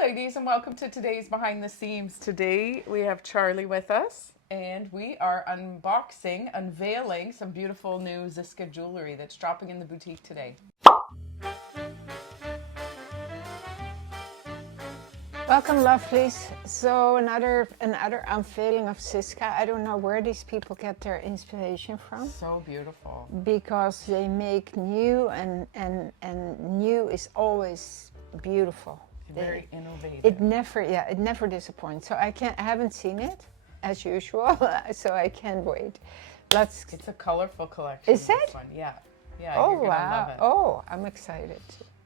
ladies, and welcome to today's Behind the Seams. Today we have Charlie with us, and we are unveiling some beautiful new Zsiska jewelry that's dropping in the boutique today. Welcome, lovelies. So another unveiling of Zsiska. I don't know where these people get their inspiration from. So beautiful. Because they make new, and new is always beautiful. Very innovative. It never disappoints. So I haven't seen it as usual, so I can't wait. It's a colorful collection. Is it? This one. Yeah. Oh, you're gonna love it. Oh, I'm excited.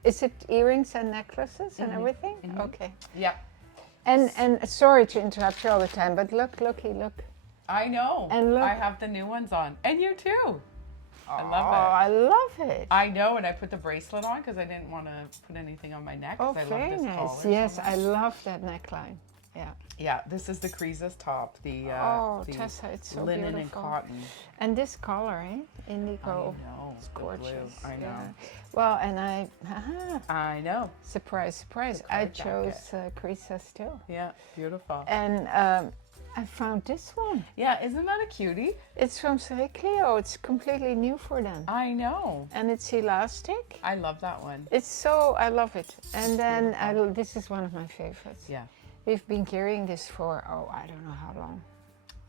Is it earrings and necklaces and everything? Mm-hmm. Okay. Yeah. And sorry to interrupt you all the time, but look. I know. And look. I have the new ones on, and you too. I love it. Oh, I love it. I know, and I put the bracelet on because I didn't want to put anything on my neck. Oh, I very love this nice. collar Yes, so I much. love that neckline. Yeah. Yeah, this is the creases top. The Tessa, it's so linen beautiful. and cotton. And this color, Indigo. I know. It's the gorgeous. blue. I know. Yeah. Well, and I know. surprise, card I jacket. chose creases too. Yeah, beautiful. And I found this one. Yeah, isn't that a cutie? It's from Cleo. It's completely new for them. I know. And it's elastic. I love that one. I love it. And then this is one of my favorites. Yeah. We've been carrying this for, I don't know how long.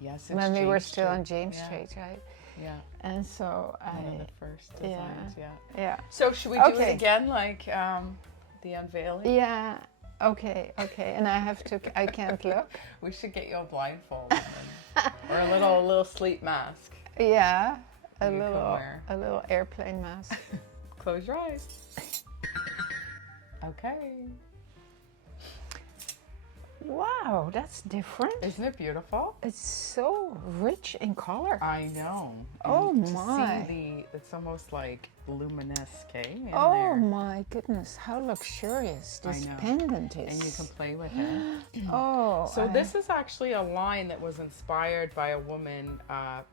Yes, When we were still on James Street, right? Yeah. And so One of the first designs, yeah. So should we do it again, like the unveiling? Yeah, okay. And I can't look. We should get you a blindfold or a little sleep mask. Yeah, a You can wear. little airplane mask. Close your eyes. Okay. Wow, that's different. Isn't it beautiful? It's so rich in color. I know. Oh And my. To see it's almost like luminesque, in Oh there. my goodness, how luxurious this know. pendant is. And you can play with it. Oh. So this is actually a line that was inspired by a woman,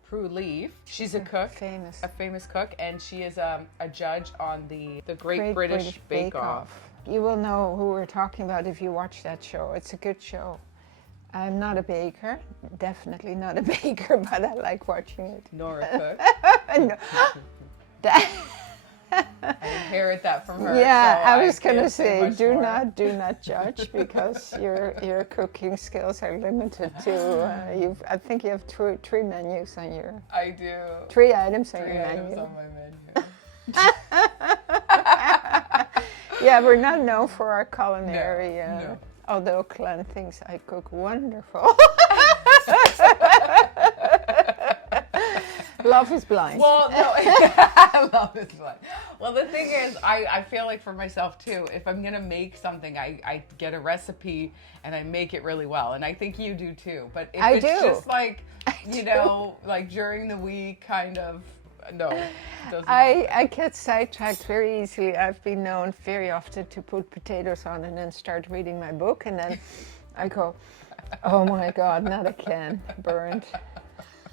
Prue Leith. She's a cook, a famous cook, and she is a judge on the Great British Bake Off. You will know who we're talking about if you watch that show. It's a good show. I'm not a baker, definitely not a baker, but I like watching it. Nor a cook. No. I inherit that from her. Yeah, so I was gonna can't say, much do more. not judge because your cooking skills are limited to. I think you have three menus on your. I do. 3 items on 3 your items menu. on my menu. Yeah, we're not known for our culinary. No. Although Glenn thinks I cook wonderful. Love is blind. Well, no, love is blind. Well, the thing is, I feel like for myself too, if I'm gonna make something, I get a recipe and I make it really well, and I think you do too. But if it's just like, like during the week, kind of, no. Doesn't I get sidetracked very easily. I've been known very often to put potatoes on and then start reading my book, and then I go, oh my God, not a can, burned.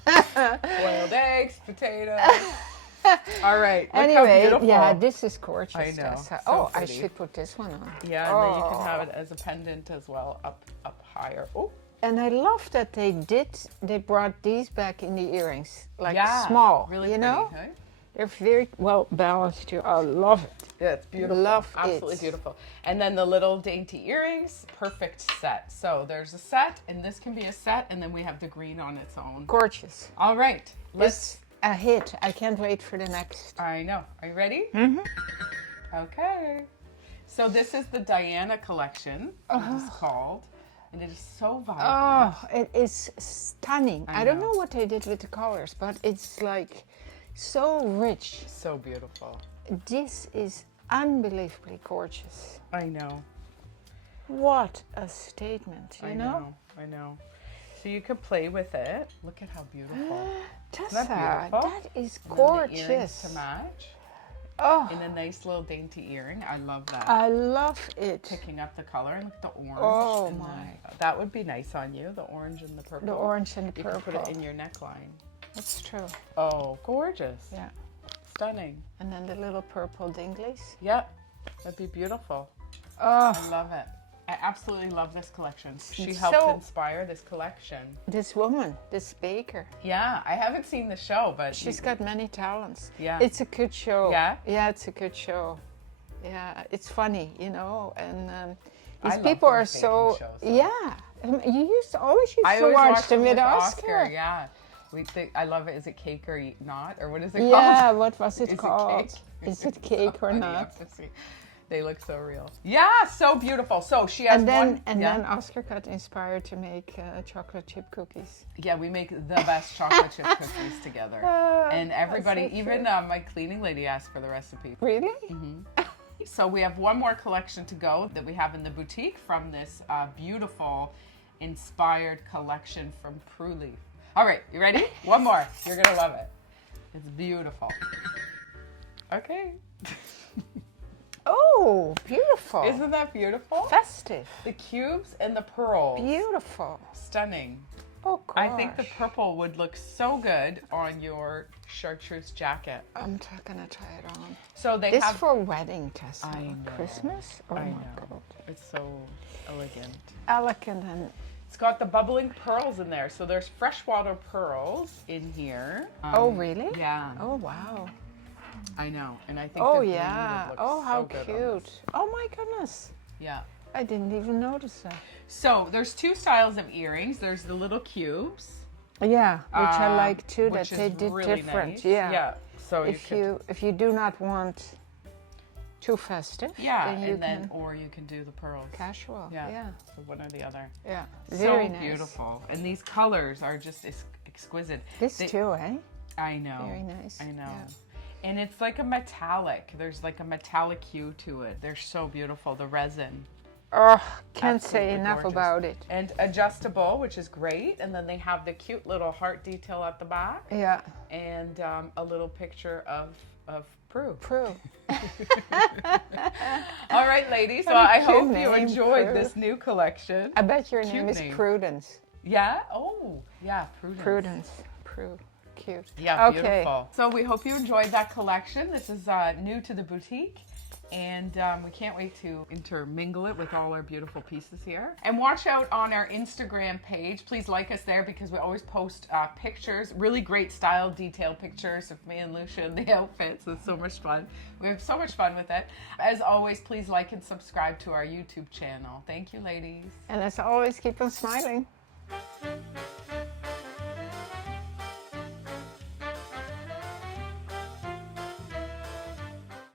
Boiled eggs, potatoes. All right. Look how Anyway, beautiful. yeah, this is gorgeous. I know. Tessa. So I pretty. should put this one on. Yeah, and then you can have it as a pendant as well, up higher. Oh. And I love that they brought these back in the earrings, like Yeah, small, really you know? pretty, huh? They're very well balanced too. I love it. Yeah, it's beautiful. Love Absolutely it. beautiful. And then the little dainty earrings, perfect set. So there's a set, and this can be a set, and then we have the green on its own. Gorgeous. All right. It's a hit. I can't wait for the next. I know. Are you ready? Mm-hmm. Okay. So this is the Diana collection, it's called. And it is so vibrant. Oh, it is stunning. I don't know. know what they did with the colors, but it's like so rich. So beautiful. This is unbelievably gorgeous. I know. What a statement, you I know? I know. So you could play with it. Look at how beautiful. Tessa, beautiful? that is And then the earrings gorgeous. to match. Oh, In a nice little dainty earring. I love that. I love it. Picking up the color and look at the orange. Oh, and my. that would be nice on you, the orange and the purple. The orange and the You purple. could put it in your neckline. That's true. Oh, gorgeous. Yeah. Stunning. And then the little purple dinglies. Yep. That'd be beautiful. Oh, I love it. I absolutely love this collection. She It's helped so- inspire this collection. This woman, this baker, Yeah, I haven't seen the show, but she's got many talents. Yeah. It's a good show. Yeah? Yeah, it's a good show. Yeah, it's funny, you know, and I these love people are those baking so, shows, though. yeah. You always used I to always watch watch them with with Oscar. Yeah, we think I love it. Is it cake or not, or what is it Yeah, called? what was it Is called? It cake? Is it So cake or funny, not? obviously. They look so real. Yeah, so beautiful. So she has one. Then Oscar got inspired to make chocolate chip cookies. Yeah, we make the best chocolate chip cookies together. And everybody, so even my cleaning lady asked for the recipe. Really? So we have one more collection to go that we have in the boutique from this beautiful inspired collection from Prue Leith. All right, you ready? One more. You're going to love it. It's beautiful. Okay. Oh, beautiful. Isn't that beautiful? Festive. The cubes and the pearls. Beautiful. Stunning. Oh, gosh. I think the purple would look so good on your chartreuse jacket. I'm gonna try it on. So they This have... for wedding, Tessa. I know. Christmas? Oh I my know. God. It's so elegant. Elegant and It's got the bubbling pearls in there. So there's freshwater pearls in here. oh, really? Yeah. Oh, wow. I know. And I think Oh, the green yeah. would look Oh, how so good on this. cute. Oh, my goodness. Yeah. I didn't even notice that. So there's two styles of earrings. There's the little cubes. Yeah, which I like too, that which they is did really different. nice. Yeah. Yeah. So If you do not want too festive, yeah, then you and then can or you can do the pearls. casual. Yeah. Yeah. So one or the other. Yeah. Very So nice. beautiful. And these colors are just exquisite. This They- too, eh? I know. Very nice. I know. Yeah. And it's like a metallic. There's like a metallic hue to it. They're so beautiful. The resin. Oh, can't say Absolutely enough gorgeous. about it. And adjustable, which is great. And then they have the cute little heart detail at the back. Yeah. And a little picture of Prue. Prue. All right, ladies. What Well, a I cute hope you name, enjoyed Prue. this new collection. I bet your Cute name is name. Prudence. Yeah? Oh, yeah, Prudence. Prudence. Prue. Cute. Yeah, Okay. beautiful. So we hope you enjoyed that collection. This is new to the boutique. And we can't wait to intermingle it with all our beautiful pieces here. And watch out on our Instagram page. Please like us there because we always post pictures, really great style detail pictures of me and Lousje in the outfits. It's so much fun. We have so much fun with it. As always, please like and subscribe to our YouTube channel. Thank you, ladies. And as always, keep on smiling.